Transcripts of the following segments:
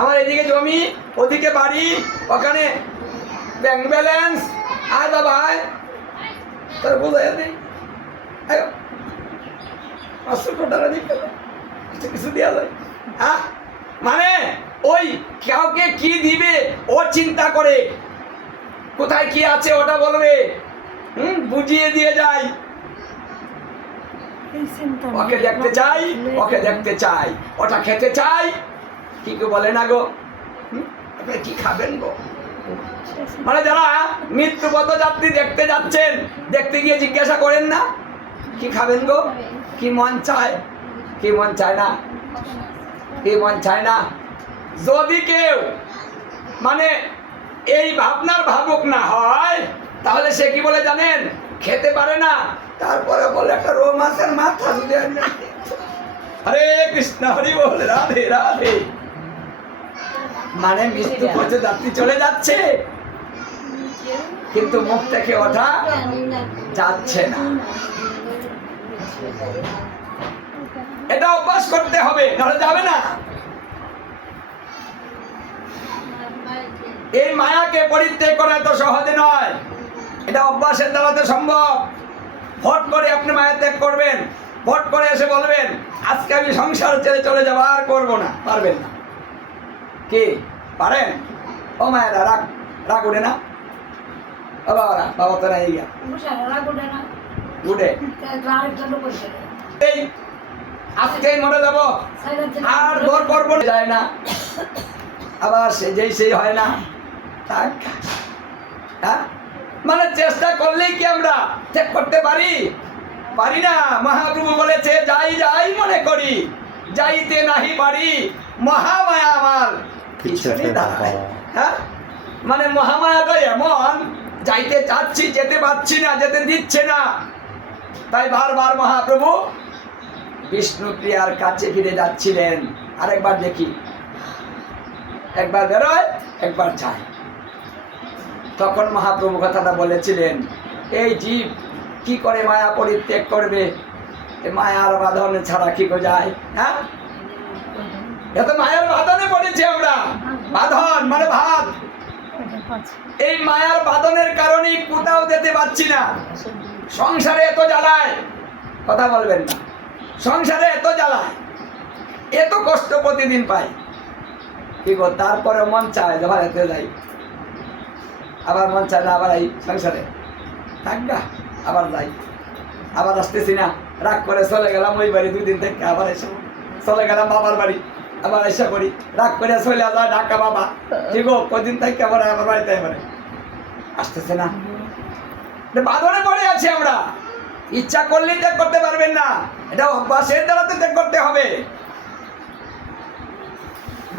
আমার এদিকে জমি, ওদিকে বাড়ি, ওখানে ব্যাংক ব্যালেন্স। আয় বাবা আয়, তোর বোঝাই নেই। 500 টাকা দিতে কিছু দেওয়া যায়। হ্যাঁ, মানে ওই কাউকে কি দিবে ও চিন্তা করে, কোথায় কি আছে ওটা বলবে, বুঝিয়ে দিয়ে যায়। ওকে দেখতে চাই, ওকে দেখতে চাই, ওটা খেতে চাই। কি কেউ বলে না গো, আপনি কি খাবেন গো? মানে যারা মৃত্যুপথ যাত্রী দেখতে যাচ্ছেন, দেখতে গিয়ে জিজ্ঞাসা করেন না কি খাবেন গো, কি মন চায়, কি মন চায় না, কি মন চায় না। যদি কেউ মানে এই ভাবনার ভাবুক না হয়, তাহলে সে কি বলে জানেন, খেতে পারে না, তারপরে বলে একটা রো মাছের মাথা যদি। হরে কৃষ্ণ, হরি বল, রাধে রাধে। মানে মৃত্যু পথে যাত্রী চলে যাচ্ছে, কিন্তু মুখ থেকে ওঠা যাচ্ছে না। এটা অভ্যাস করতে হবে, নাহলে যাবে না। এই মায়াকে পরিত্যাগ করা এত সহজে নয়, এটা অভ্যাসের দ্বারাতে সম্ভব। ভোট করে আপনি মায়া ত্যাগ করবেন, ভোট করে এসে বলবেন আজকে আমি সংসার ছেড়ে চলে যাবো, আর করবো না, পারবেন না। কি পারেন? ও মায়েরা রাগ, রাগ উঠে না? ও বাবারা, বাবা তো নাই গিয়া উঠে এই আজকেই মরে যাবো, আর ভোট করবো যায় না, আবার সেই হয় না। হ্যাঁ, মানে চেষ্টা করলেই কি আমরা ত্যাগ করতে পারি? পারি না। মহাপ্রভু বলেছে যাই যাই মনে করি, যাইতে নাহি পারি, মহামায়া আমার পিছনে দাঁড়ায়। হ্যাঁ, মানে মহামায়াটা এমন, যাইতে চাচ্ছি, যেতে পারছি না, যেতে দিচ্ছে না। তাই বারবার মহাপ্রভু বিষ্ণুপ্রিয়ার কাছে ফিরে যাচ্ছিলেন। আরেকবার দেখি, একবার বেরোয়, একবার যায়। তখন মহাপ্রভু কথাটা বলেছিলেন, এই জীব কি করে মায়া পরিত্যাগ করবে? মায়ার বাঁধনে ছাড়া কি গো যায়? হ্যাঁ, এত মায়ার বাঁধনে পড়েছি আমরা। বাঁধন মানে ভাত। এই মায়ার বাঁধনের কারণেই কোথাও যেতে পারছি না। সংসারে এত জ্বালায়, কথা বলবেন না, সংসারে এত জ্বালায়, এত কষ্ট প্রতিদিন পাই, কি গো? তারপরে মন চায় আবার এতে যাই, আবার মন চায় না, আবার এই সংসারে থাকবা, আবার যাই, আবার আসতেছি না, রাগ করে চলে গেলাম ওই বাড়ি, 2 দিন থেকে আবার এসে চলে গেলাম বাবার বাড়ি, আবার এসে করি, রাগ করে চলে যায় ঢাকা বাবা, ঠিক গো কদিন থেকে আবার আমার বাড়িতে এবারে আসতেছে না। বাঁধনে পড়ে আছি আমরা। ইচ্ছা করলেই ত্যাগ করতে পারবেন না, এটা অভ্যাসের দ্বারা ত্যাগ করতে হবে।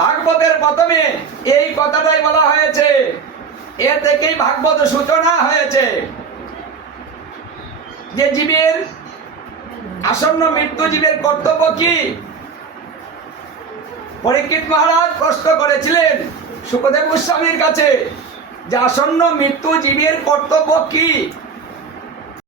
ভাগবতের প্রথমে এই কথাটাই বলা হয়েছে, এ থেকেই ভাগবত সূচনা হয়েছে, যে জীবের আসন্ন মৃত্যু জীবের কর্তব্য কি। পরীক্ষিত মহারাজ প্রশ্ন করেছিলেন সুখদেব গোস্বামীর কাছে যে আসন্ন মৃত্যু জীবের কর্তব্য কি।